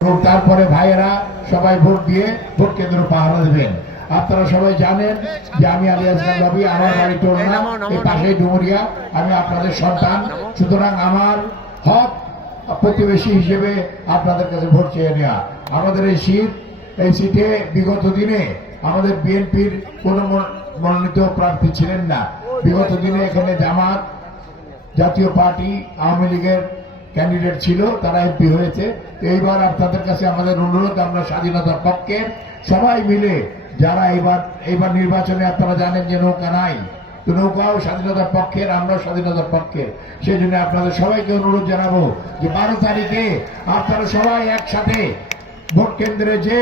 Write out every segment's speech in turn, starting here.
এবং তারপরে ভাইয়েরা সবাই ভোট দিয়ে ভোট কেন্দ্র পাহারা দেবেন। আপনারা সবাই জানেন যে আমি আলী আসগার রবি, আমার বাড়ি টোলনা, এই পাশেই ডুমুরিয়া। আমি আপনাদের সন্তান, সুতরাং আমার হক প্রতিবেশী হিসেবে আপনাদের কাছে ভোট চেয়ে নেওয়া। আমাদের এই সিটে বিগত দিনে আমাদের বিএনপির কোনো মনোনীত প্রার্থী ছিলেন না। বিগত দিনে এখানে জামাত, জাতীয় পার্টি, আওয়ামী লীগের ক্যান্ডিডেট ছিল, তারা এমপি হয়েছে। এইবার আপনাদের কাছে আমাদের অনুরোধ, আমরা স্বাধীনতার পক্ষে সবাই মিলে যারা এইবার নির্বাচনে, আপনারা জানেন যে নৌকা নাই, তো নৌকাও স্বাধীনতার পক্ষের, আমরা স্বাধীনতার পক্ষের। সেই জন্য আপনাদের সবাইকে অনুরোধ জানাবো যে 12 তারিখে আপনারা সবাই একসাথে ভোট কেন্দ্রে যে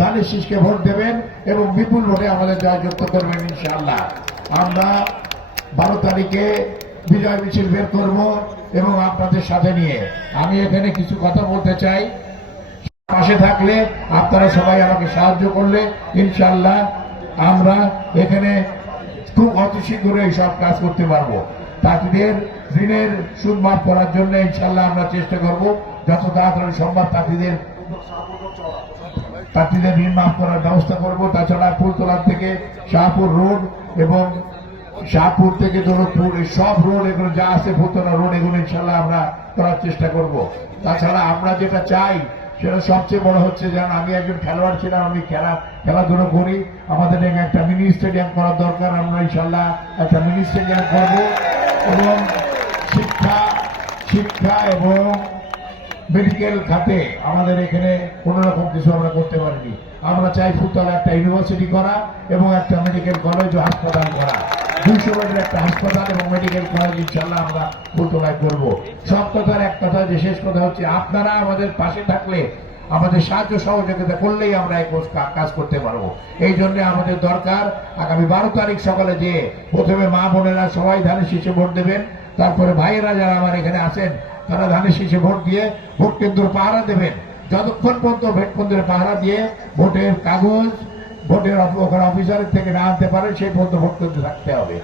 ধানের শীষকে ভোট দেবেন এবং বিপুল ভোটে আমাদের জয়যুক্ত করবেন ইনশাআল্লাহ। আমরা 12 তারিখে বিজয় মিছিল বের করব এবং আপনাদের সাথে নিয়ে আমি এখানে কিছু কথা বলতে চাই। পাশে থাকলে, আপনারা সবাই আমাকে সাহায্য করলে ইনশাআল্লাহ আমরা এখানে খুব অতি শীঘ্রই সব কাজ করতে পারবো। তাঁতিদের ঋণের সুদ মাফ করার জন্য ইনশাআল্লাহ আমরা চেষ্টা করব যত তাড়াতাড়ি সম্ভব তাঁতিদের ঋণ মাফ করার ব্যবস্থা করব। তাছাড়া ফুলতলা থেকে শাহপুর রোড এবং শাহপুর থেকে দৌলতপুর, এই সব রোড, এগুলো যা আছে ফুলতলা রোড, এগুলো ইনশাআল্লাহ আমরা করার চেষ্টা করব। তাছাড়া আমরা যেটা চাই সেটা সবচেয়ে বড় হচ্ছে, যেন আমি একজন খেলোয়াড় ছিলাম, আমি খেলাধুলো করি, আমাদের একটা মিনি স্টেডিয়াম করার দরকার। আমরা ইনশাআল্লাহ একটা মিনি স্টেডিয়াম করব এবং শিক্ষা এবং মেডিকেল খাতে আমাদের এখানে কোন রকম কিছু আমরা করতে পারিনি। আমরা চাই ফুলতলা একটা ইউনিভার্সিটি করা এবং একটা মেডিকেল কলেজ ও হাসপাতাল করা, 200 বেডের একটা হাসপাতাল এবং মেডিকেল কলেজ ইনশাআল্লাহ আমরা ফুলতলায় করব। সব কথার এক কথা, যে শেষ কথা হচ্ছে, আপনারা আমাদের পাশে থাকলে, আমাদের সাহায্য সহযোগিতা করলেই আমরা এই কাজ করতে পারবো। এই জন্য আমাদের দরকার আগামী 12 তারিখ সকালে যে প্রথমে মা বোনেরা সবাই ধানের শীষে ভোট দেবেন, তারপরে ভাইয়েরা যারা আমার এখানে আছেন তারা ধানের শীষে ভোট দিয়ে ভোট কেন্দ্র পাহারা দেবেন। যতক্ষণ পর্যন্ত ভোট কেন্দ্রে পাহারা দিয়ে ভোটের কাগজ ভোটের অফিসারের থেকে না আনতে পারেন, সেই পর্যন্ত ভোট কেন্দ্রে থাকতে হবে।